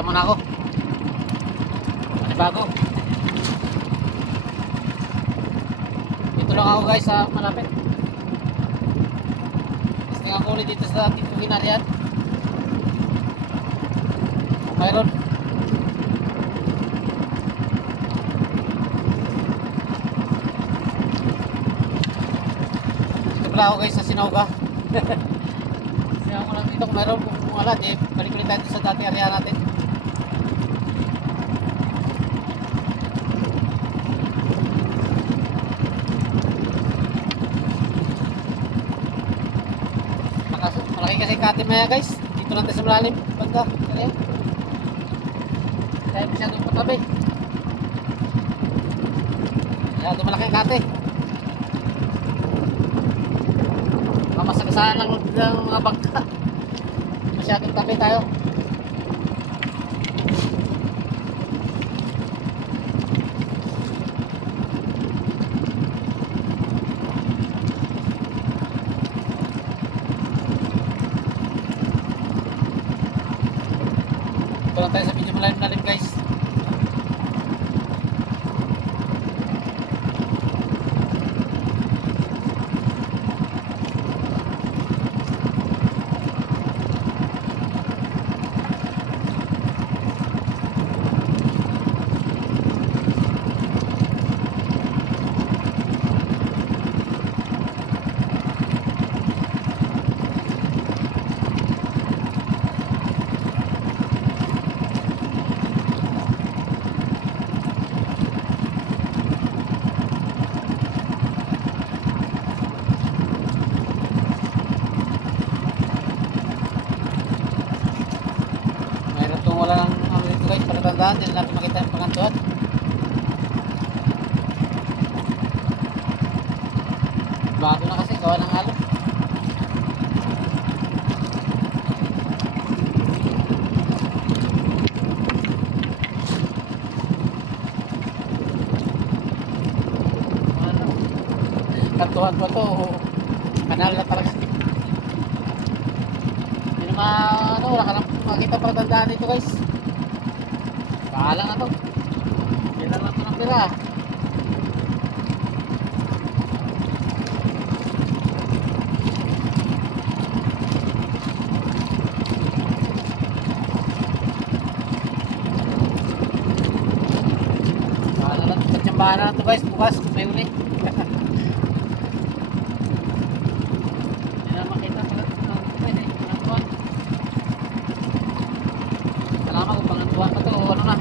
Kaya muna ako. Bago. Dito lang ako guys sa malapit. Testing ako ulit dito sa ating ginarian. Mayroon. Dito pala ako guys sa Sinauga. Kaya ko lang dito kung mayroon kung wala, balik ulit tayo sa dati area natin. Malaki kasi kati maya guys. Dito lang tayo sa malalim. Banda. Kaya. Kaya masyadong patabi. Masyadong malaki kati. Mamasagasahan lang ng mga bangka. Masyadong tabi tayo. Ito lang tayo sa medyo malalim guys. Wala nang ano dito guys, pagkatandaan, hindi natin makita yung pangantuan. Bago na kasi, gawa ng halo. Kantuhan ko to, kanal na talaga. Hindi naman, wala ka lang makita pagkatandaan dito guys. Bahala na to. Kailan lang ito ng pira. Bahala lang. Katsambahan na ito guys. Bukas may uli. Hindi na makita pala. Pangantuan. Salamat kung pangantuan pa ito. Ano na.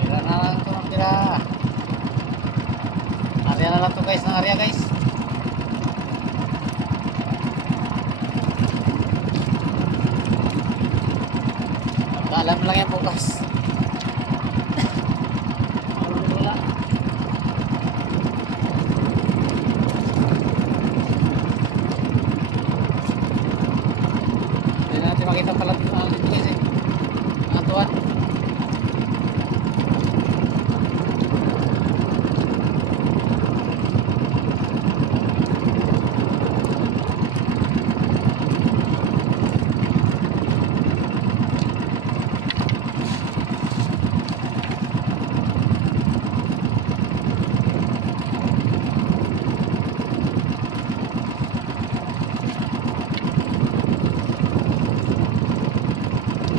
Tira na lang ito ng tira. Area na lang ito guys. Ng area guys. Alam lang yan bukas. Wala. Hindi natin makita pala dito guys eh. Mga tuwan.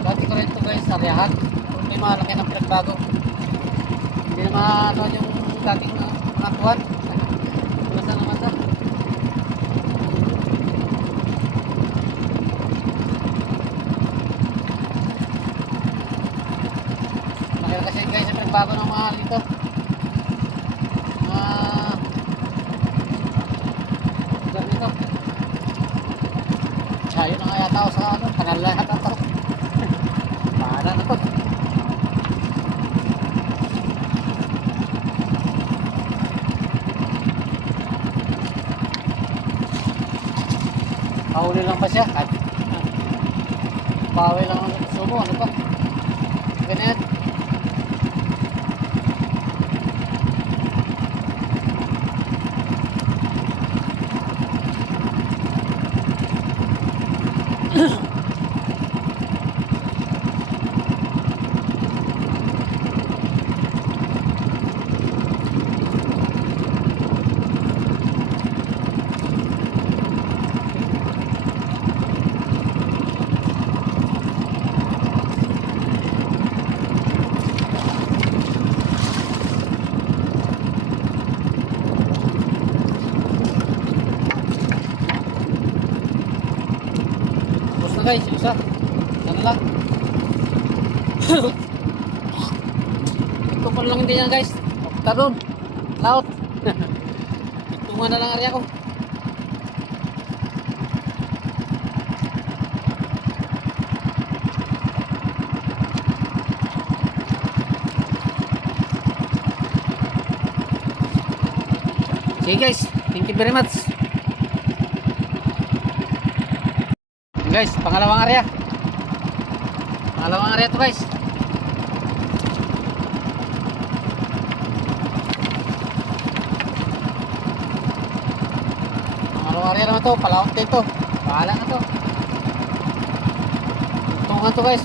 Dati ko rin ito guys, saryahan. Kung may malaki ng pinagbago. Hindi naman ano yung dating pangantuan. Basta naman sa. Nakita kasi guys yung pinagbago ng mga dito. Lugar dito. Ayun na nga yata ako sa ano, kanal na yata ako. Para na to. Pahuli lang pa siya. Pawi lang ang sumo. Ano pa? Ganyan. Tapos na guys, yung isa. Sana lang. Ito pa lang hindi yan guys. Punta doon. Laot. Itungan na lang area ko. Sige guys, thank you very much. Guys, pangalawang area. Pangalawang area to guys. Pangalawang area naman to, palaot din to. Bahala na to. Tungan to guys.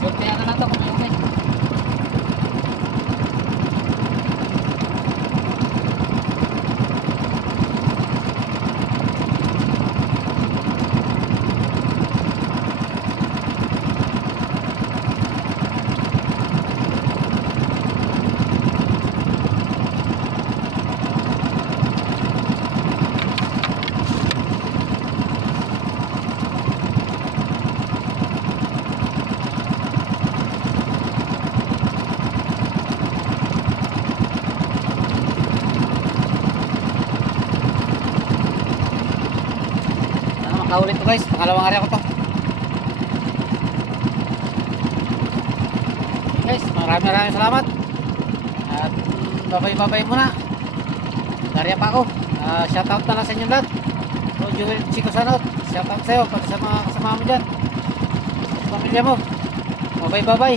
Sortihan na lang to kung may. Nakaulit to guys, pangalawang area ko to. Guys, maraming salamat. At babay muna. Darya pa ako. Shoutout na lang sa inyo lahat. So, Joel Chico Sanot, shoutout sa'yo, pati sa mga kasama mo dyan, sa pamilya mo. Babay.